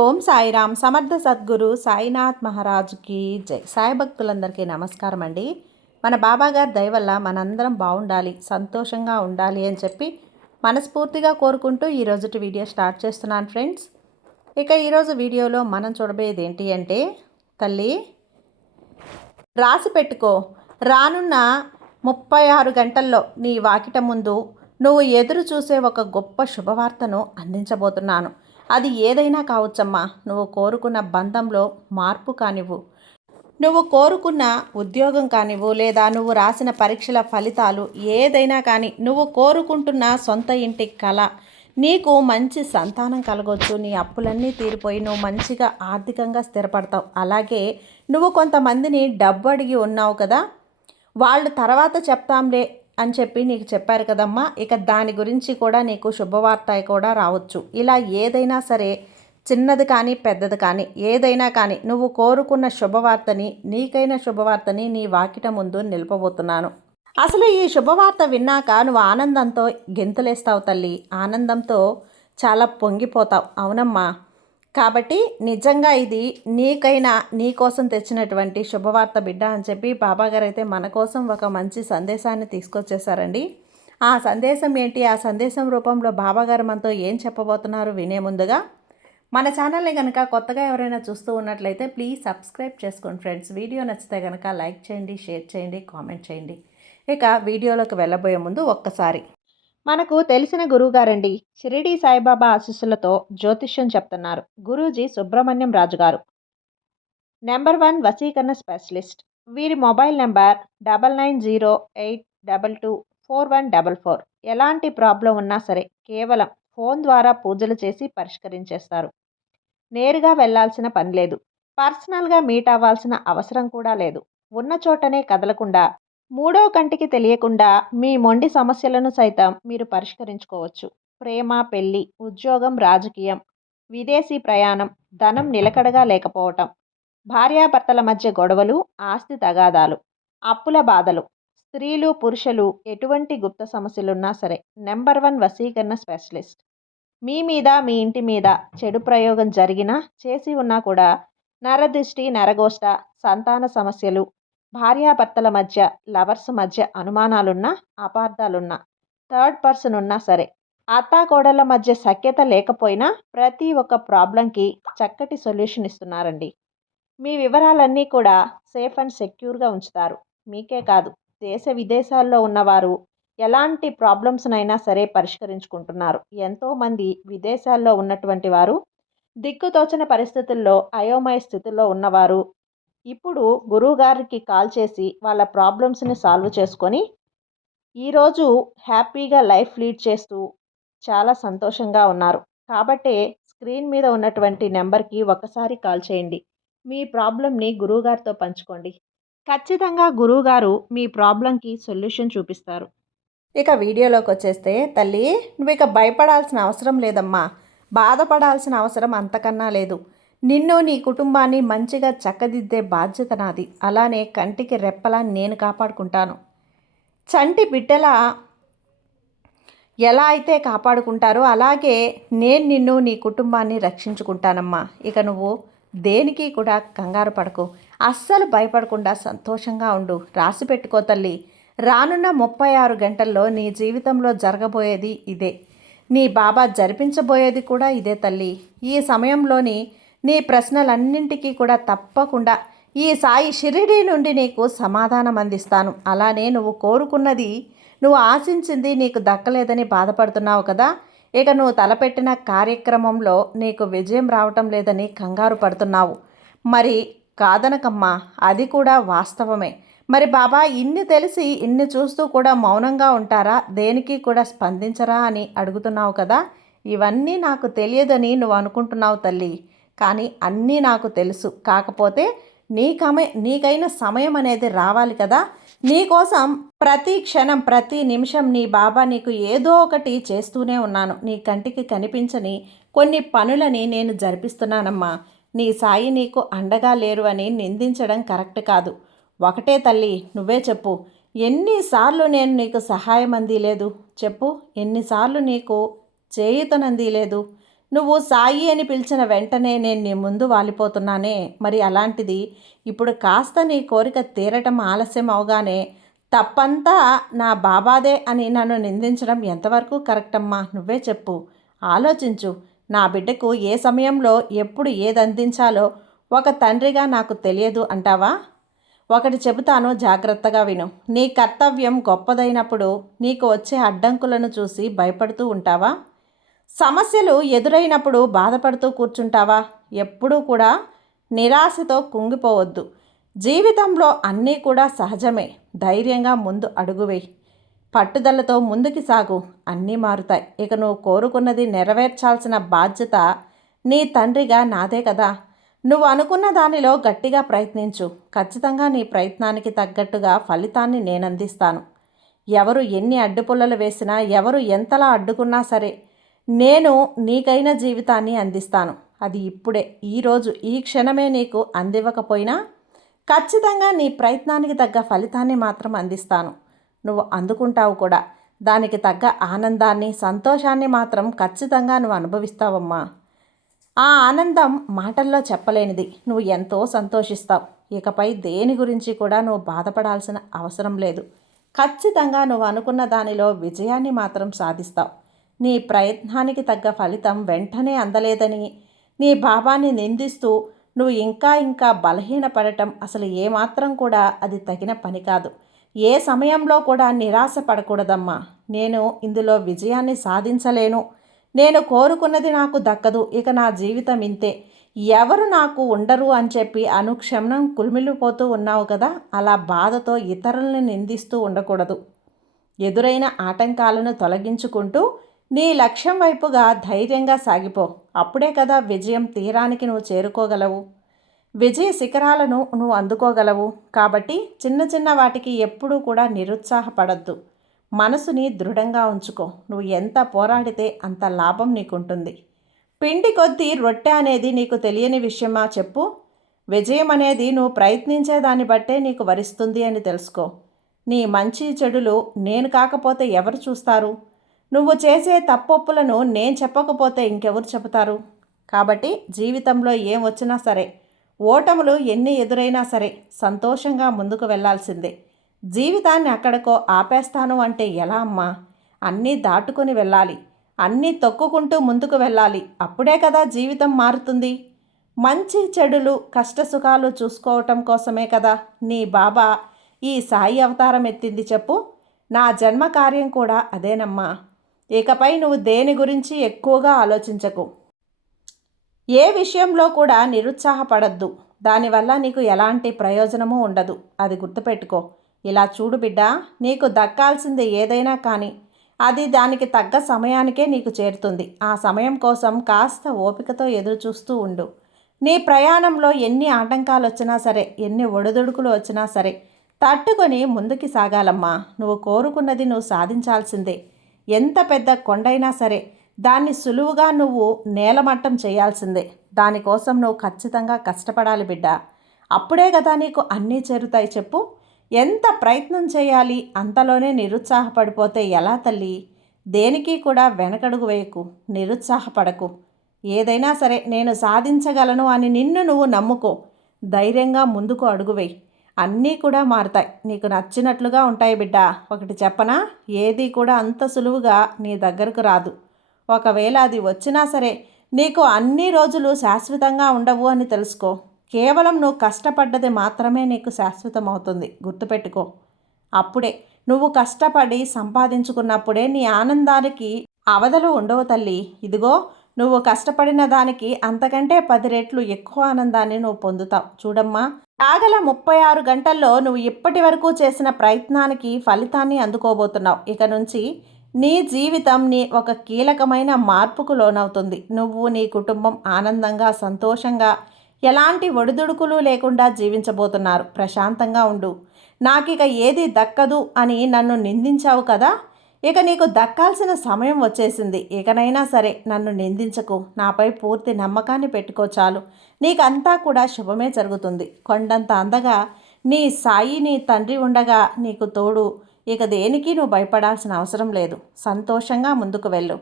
ఓం సాయిరామ్. సమర్థ సద్గురు సాయినాథ్ మహారాజుకి జై. సాయి భక్తులందరికీ నమస్కారం అండి. మన బాబాగారి దయ వల్ల మనందరం బాగుండాలి, సంతోషంగా ఉండాలి అని చెప్పి మనస్ఫూర్తిగా కోరుకుంటూ ఈరోజుటి వీడియో స్టార్ట్ చేస్తున్నాను ఫ్రెండ్స్. ఇక ఈరోజు వీడియోలో మనం చూడబోయేది ఏంటి అంటే, తల్లి రాసి పెట్టుకో, రానున్న 36 గంటల్లో నీ వాకిట ముందు నువ్వు ఎదురు చూసే ఒక గొప్ప శుభవార్తను అందించబోతున్నాను. అది ఏదైనా కావచ్చమ్మా. నువ్వు కోరుకున్న బంధంలో మార్పు కానివ్వు, నువ్వు కోరుకున్న ఉద్యోగం కానివ్వు, లేదా నువ్వు రాసిన పరీక్షల ఫలితాలు ఏదైనా కానీ, నువ్వు కోరుకుంటున్న సొంత ఇంటి కళ, నీకు మంచి సంతానం కలగవచ్చు, నీ అప్పులన్నీ తీరిపోయి నువ్వు మంచిగా ఆర్థికంగా స్థిరపడతావు. అలాగే నువ్వు కొంతమందిని డబ్బు అడిగి ఉన్నావు కదా, వాళ్ళు తర్వాత చెప్తాంలే అని చెప్పి నీకు చెప్పారు కదమ్మా. ఇక దాని గురించి కూడా నీకు శుభవార్త కూడా రావచ్చు. ఇలా ఏదైనా సరే, చిన్నది కానీ పెద్దది కానీ, ఏదైనా కానీ నువ్వు కోరుకున్న శుభవార్తని, నీకైన శుభవార్తని నీ వాకిట ముందు నిలపబోతున్నాను. అసలు ఈ శుభవార్త విన్నాక నువ్వు ఆనందంతో గెంతులేస్తావు తల్లి. ఆనందంతో చాలా పొంగిపోతావు. అవునమ్మా. కాబట్టి నిజంగా ఇది నీకైనా నీ కోసం తెచ్చినటువంటి శుభవార్త బిడ్డ అని చెప్పి బాబాగారు అయితే మన కోసం ఒక మంచి సందేశాన్ని తీసుకొచ్చేసారండి. ఆ సందేశం ఏంటి, ఆ సందేశం రూపంలో బాబాగారు మనతో ఏం చెప్పబోతున్నారు వినే ముందుగా మన ఛానల్ని కనుక కొత్తగా ఎవరైనా చూస్తూ ఉన్నట్లయితే ప్లీజ్ సబ్స్క్రైబ్ చేసుకోండి ఫ్రెండ్స్. వీడియో నచ్చితే కనుక లైక్ చేయండి, షేర్ చేయండి, కామెంట్ చేయండి. ఇక వీడియోలోకి వెళ్ళబోయే ముందు ఒక్కసారి మనకు తెలిసిన గురువుగారండి, షిరిడి సాయిబాబా ఆశీస్సులతో జ్యోతిష్యం చెప్తున్నారు గురూజీ సుబ్రహ్మణ్యం రాజు గారు, నెంబర్ 1 వశీకరణ స్పెషలిస్ట్. వీరి మొబైల్ నెంబర్ 9908224144. ఎలాంటి ప్రాబ్లం ఉన్నా సరే కేవలం ఫోన్ ద్వారా పూజలు చేసి పరిష్కరించేస్తారు. నేరుగా వెళ్లాల్సిన పని లేదు, పర్సనల్గా మీట్ అవ్వాల్సిన అవసరం కూడా లేదు. ఉన్న చోటనే కదలకుండా, మూడో కంటికి తెలియకుండా మీ మొండి సమస్యలను సైతం మీరు పరిష్కరించుకోవచ్చు. ప్రేమ, పెళ్లి, ఉద్యోగం, రాజకీయం, విదేశీ ప్రయాణం, ధనం నిలకడగా లేకపోవటం, భార్యాభర్తల మధ్య గొడవలు, ఆస్తి తగాదాలు, అప్పుల బాధలు, స్త్రీలు పురుషులు ఎటువంటి గుప్త సమస్యలున్నా సరే నెంబర్ 1 వశీకరణ స్పెషలిస్ట్. మీ మీద, మీ ఇంటి మీద చెడు ప్రయోగం జరిగినా, చేసి ఉన్నా కూడా, నరదృష్టి, నరగోష్ట, సంతాన సమస్యలు, భార్యాభర్తల మధ్య, లవర్స్ మధ్య అనుమానాలున్నా, అపార్థాలున్నా, థర్డ్ పర్సన్ ఉన్నా సరే, అత్తాకోడళ్ళ మధ్య సఖ్యత లేకపోయినా ప్రతి ఒక్క ప్రాబ్లంకి చక్కటి సొల్యూషన్ ఇస్తున్నారండి. మీ వివరాలన్నీ కూడా సేఫ్ అండ్ సెక్యూర్గా ఉంచుతారు. మీకే కాదు, దేశ విదేశాల్లో ఉన్నవారు ఎలాంటి ప్రాబ్లమ్స్నైనా సరే పరిష్కరించుకుంటున్నారు. ఎంతోమంది విదేశాల్లో ఉన్నటువంటి వారు, దిక్కుతోచని పరిస్థితుల్లో అయోమయ స్థితిలో ఉన్నవారు ఇప్పుడు గురువుగారికి కాల్ చేసి వాళ్ళ ప్రాబ్లమ్స్ని సాల్వ్ చేసుకొని ఈరోజు హ్యాపీగా లైఫ్ లీడ్ చేస్తూ చాలా సంతోషంగా ఉన్నారు. కాబట్టే స్క్రీన్ మీద ఉన్నటువంటి నెంబర్కి ఒకసారి కాల్ చేయండి. మీ ప్రాబ్లంని గురువుగారితో పంచుకోండి. ఖచ్చితంగా గురువుగారు మీ ప్రాబ్లంకి సొల్యూషన్ చూపిస్తారు. ఇక వీడియోలోకి వచ్చేస్తే, తల్లి నువ్వు ఇక భయపడాల్సిన అవసరం లేదమ్మా. బాధపడాల్సిన అవసరం అంతకన్నా లేదు. నిన్ను, నీ కుటుంబాన్ని మంచిగా చక్కదిద్దే బాధ్యత నాది. అలానే కంటికి రెప్పలా నేను కాపాడుకుంటాను. చంటి బిడ్డలా ఎలా అయితే కాపాడుకుంటారో అలాగే నేను నిన్ను, నీ కుటుంబాన్ని రక్షించుకుంటానమ్మా. ఇక నువ్వు దేనికి కూడా కంగారు పడకు, అస్సలు భయపడకుండా సంతోషంగా ఉండు. రాసి పెట్టుకో తల్లి, రానున్న 36 గంటల్లో నీ జీవితంలో జరగబోయేది ఇదే, నీ బాబా జరిపించబోయేది కూడా ఇదే తల్లి. ఈ సమయంలోని నీ ప్రశ్నలన్నింటికీ కూడా తప్పకుండా ఈ సాయి షిరిడి నుండి నీకు సమాధానం అందిస్తాను. అలానే నువ్వు కోరుకున్నది, నువ్వు ఆశించింది నీకు దక్కలేదని బాధపడుతున్నావు కదా, ఇక నువ్వు తలపెట్టిన కార్యక్రమంలో నీకు విజయం రావటం లేదని కంగారు పడుతున్నావు. మరి కాదనకమ్మా, అది కూడా వాస్తవమే. మరి బాబా ఇన్ని తెలిసి, ఇన్ని చూస్తూ కూడా మౌనంగా ఉంటారా, దేనికి కూడా స్పందించరా అని అడుగుతున్నావు కదా. ఇవన్నీ నాకు తెలియదని నువ్వు అనుకుంటున్నావు తల్లి, కానీ అన్నీ నాకు తెలుసు. కాకపోతే నీకైన సమయం అనేది రావాలి కదా. నీకోసం ప్రతి క్షణం, ప్రతి నిమిషం నీ బాబా నీకు ఏదో ఒకటి చేస్తూనే ఉన్నాను. నీ కంటికి కనిపించని కొన్ని పనులని నేను జరిపిస్తున్నానమ్మా. నీ సాయి నీకు అండగా లేరు అని నిందించడం కరెక్ట్ కాదు. ఒకటే తల్లి, నువ్వే చెప్పు, ఎన్నిసార్లు నేను నీకు సహాయం అందిలేదు చెప్పు, ఎన్నిసార్లు నీకు చేయూతనందిలేదు. నువ్వు సాయి అని పిలిచిన వెంటనే నేను నీ ముందు వాలిపోతున్నానే, మరి అలాంటిది ఇప్పుడు కాస్త నీ కోరిక తీరటం ఆలస్యం అవగానే తప్పంతా నా బాబాదే అని నన్ను నిందించడం ఎంతవరకు కరెక్ట్ అమ్మా? నువ్వే చెప్పు. ఆలోచించు. నా బిడ్డకు ఏ సమయంలో ఎప్పుడు ఏది అందించాలో ఒక తండ్రిగా నాకు తెలియదు అంటావా? ఒకటి చెబుతాను, జాగ్రత్తగా విను. నీ కర్తవ్యం గొప్పదైనప్పుడు నీకు వచ్చే అడ్డంకులను చూసి భయపడుతూ ఉంటావా? సమస్యలు ఎదురైనప్పుడు బాధపడుతూ కూర్చుంటావా? ఎప్పుడూ కూడా నిరాశతో కుంగిపోవద్దు. జీవితంలో అన్నీ కూడా సహజమే. ధైర్యంగా ముందు అడుగు వేయి. పట్టుదలతో ముందుకి సాగు. అన్నీ మారుతాయి. ఇక నువ్వు కోరుకున్నది నెరవేర్చాల్సిన బాధ్యత నీ తండ్రిగా నాదే కదా. నువ్వు అనుకున్న దానిలో గట్టిగా ప్రయత్నించు. ఖచ్చితంగా నీ ప్రయత్నానికి తగ్గట్టుగా ఫలితాన్ని నేనందిస్తాను. ఎవరు ఎన్ని అడ్డుపుల్లలు వేసినా, ఎవరు ఎంతలా అడ్డుకున్నా సరే, నేను నీకైన జీవితాన్ని అందిస్తాను. అది ఇప్పుడే, ఈరోజు, ఈ క్షణమే నీకు అందివ్వకపోయినా ఖచ్చితంగా నీ ప్రయత్నానికి తగ్గ ఫలితాన్ని మాత్రం అందిస్తాను. నువ్వు అందుకుంటావు కూడా. దానికి తగ్గ ఆనందాన్ని, సంతోషాన్ని మాత్రం ఖచ్చితంగా నువ్వు అనుభవిస్తావమ్మా. ఆ ఆనందం మాటల్లో చెప్పలేనిది. నువ్వు ఎంతో సంతోషిస్తావు. ఇకపై దేని గురించి కూడా నువ్వు బాధపడాల్సిన అవసరం లేదు. ఖచ్చితంగా నువ్వు అనుకున్న దానిలో విజయాన్ని మాత్రం సాధిస్తావు. నీ ప్రయత్నానికి తగ్గ ఫలితం వెంటనే అందలేదని నీ బాబాని నిందిస్తూ నువ్వు ఇంకా ఇంకా బలహీనపడటం అసలు ఏమాత్రం కూడా అది తగిన పని కాదు. ఏ సమయంలో కూడా నిరాశ పడకూడదమ్మా. నేను ఇందులో విజయాన్ని సాధించలేను, నేను కోరుకున్నది నాకు దక్కదు, ఇక నా జీవితం ఇంతే, ఎవరు నాకు ఉండరు అని చెప్పి అనుక్షణం కుమిలిపోతూ ఉన్నావు కదా. అలా బాధతో ఇతరులను నిందిస్తూ ఉండకూడదు. ఎదురైన ఆటంకాలను తొలగించుకుంటూ నీ లక్ష్యం వైపుగా ధైర్యంగా సాగిపో. అప్పుడే కదా విజయం తీరానికి నువ్వు చేరుకోగలవు, విజయ శిఖరాలను నువ్వు అందుకోగలవు. కాబట్టి చిన్న చిన్న వాటికి ఎప్పుడూ కూడా నిరుత్సాహపడద్దు. మనసుని దృఢంగా ఉంచుకో. నువ్వు ఎంత పోరాడితే అంత లాభం నీకుంటుంది. పిండి కొద్దీ రొట్టె అనేది నీకు తెలియని విషయమా చెప్పు? విజయం అనేది నువ్వు ప్రయత్నించే దాన్ని బట్టే నీకు వరిస్తుంది అని తెలుసుకో. నీ మంచి చెడులు నేను కాకపోతే ఎవరు చూస్తారు? నువ్వు చేసే తప్పొప్పులను నేను చెప్పకపోతే ఇంకెవరు చెబుతారు? కాబట్టి జీవితంలో ఏం వచ్చినా సరే, ఓటములు ఎన్ని ఎదురైనా సరే సంతోషంగా ముందుకు వెళ్ళాల్సిందే. జీవితాన్ని అక్కడికో ఆపేస్తాను అంటే ఎలా అమ్మా? అన్నీ దాటుకొని వెళ్ళాలి. అన్నీ తొక్కుకుంటూ ముందుకు వెళ్ళాలి. అప్పుడే కదా జీవితం మారుతుంది. మంచి చెడులు, కష్టసుఖాలు చూసుకోవటం కోసమే కదా నీ బాబా ఈ సాయి అవతారం ఎత్తింది చెప్పు. నా జన్మ కార్యం కూడా అదేనమ్మా. ఇకపై నువ్వు దేని గురించి ఎక్కువగా ఆలోచించకు. ఏ విషయంలో కూడా నిరుత్సాహపడద్దు. దానివల్ల నీకు ఎలాంటి ప్రయోజనమూ ఉండదు. అది గుర్తుపెట్టుకో. ఇలా చూడు బిడ్డ, నీకు దక్కాల్సింది ఏదైనా కానీ అది దానికి తగ్గ సమయానికే నీకు చేరుతుంది. ఆ సమయం కోసం కాస్త ఓపికతో ఎదురు చూస్తూ ఉండు. నీ ప్రయాణంలో ఎన్ని ఆటంకాలు వచ్చినా సరే, ఎన్ని ఒడిదుడుకులు వచ్చినా సరే తట్టుకొని ముందుకి సాగాలమ్మా. నువ్వు కోరుకున్నది నువ్వు సాధించాల్సిందే. ఎంత పెద్ద కొండైనా సరే దాన్ని సులువుగా నువ్వు నేలమట్టం చేయాల్సిందే. దానికోసం నువ్వు ఖచ్చితంగా కష్టపడాలి బిడ్డ. అప్పుడే కదా నీకు అన్నీ చేరుతాయి చెప్పు. ఎంత ప్రయత్నం చేయాలి? అంతలోనే నిరుత్సాహపడిపోతే ఎలా తల్లి? దేనికి కూడా వెనకడుగు వేయకు, నిరుత్సాహపడకు. ఏదైనా సరే నేను సాధించగలను అని నిన్ను నువ్వు నమ్ముకో. ధైర్యంగా ముందుకు అడుగువేయి. అన్నీ కూడా మారుతాయి. నీకు నచ్చినట్లుగా ఉంటాయి బిడ్డ. ఒకటి చెప్పనా? ఏది కూడా అంత సులువుగా నీ దగ్గరకు రాదు. ఒకవేళ అది వచ్చినా సరే నీకు అన్ని రోజులు శాశ్వతంగా ఉండవు అని తెలుసుకో. కేవలం నువ్వు కష్టపడ్డది మాత్రమే నీకు శాశ్వతమవుతుంది. గుర్తుపెట్టుకో. అప్పుడే నువ్వు కష్టపడి సంపాదించుకున్నప్పుడే నీ ఆనందానికి అవధులు ఉండవు తల్లి. ఇదిగో నువ్వు కష్టపడిన దానికి అంతకంటే 10 రెట్లు ఎక్కువ ఆనందాన్ని నువ్వు పొందుతావు. చూడమ్మా, రాగల 36 గంటల్లో నువ్వు ఇప్పటి వరకు చేసిన ప్రయత్నానికి ఫలితాన్ని అందుకోబోతున్నావు. ఇక నుంచి నీ జీవితం ఒక కీలకమైన మార్పుకు లోనవుతుంది. నువ్వు, నీ కుటుంబం ఆనందంగా, సంతోషంగా, ఎలాంటి ఒడిదుడుకులు లేకుండా జీవించబోతున్నారు. ప్రశాంతంగా ఉండు. నాకిక ఏది దక్కదు అని నన్ను నిందించావు కదా. ఇక నీకు దక్కాల్సిన సమయం వచ్చేసింది. ఇకనైనా సరే నన్ను నిందించకు. నాపై పూర్తి నమ్మకాన్ని పెట్టుకో చాలు. నీకంతా కూడా శుభమే జరుగుతుంది. కొండంత అందగా నీ సాయి, నీ తండ్రి ఉండగా నీకు తోడు ఇక దేనికి నువ్వు భయపడాల్సిన అవసరం లేదు. సంతోషంగా ముందుకు వెళ్ళు.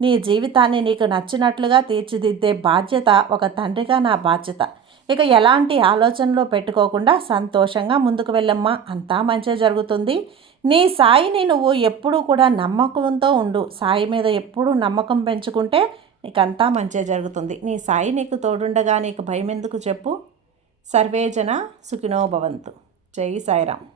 నీ జీవితాన్ని నీకు నచ్చినట్లుగా తీర్చిదిద్దే బాధ్యత ఒక తండ్రిగా నా బాధ్యత. ఇక ఎలాంటి ఆలోచనలో పెట్టుకోకుండా సంతోషంగా ముందుకు వెళ్ళమ్మా, అంతా మంచే జరుగుతుంది. నీ సాయిని నువ్వు ఎప్పుడూ కూడా నమ్మకంతో ఉండు. సాయి మీద ఎప్పుడూ నమ్మకం పెంచుకుంటే నీకంతా మంచే జరుగుతుంది. నీ సాయి నీకు తోడుండగా నీకు భయం ఎందుకు చెప్పు. సర్వే జన సుఖినో భవంతు. జై సాయిరామ్.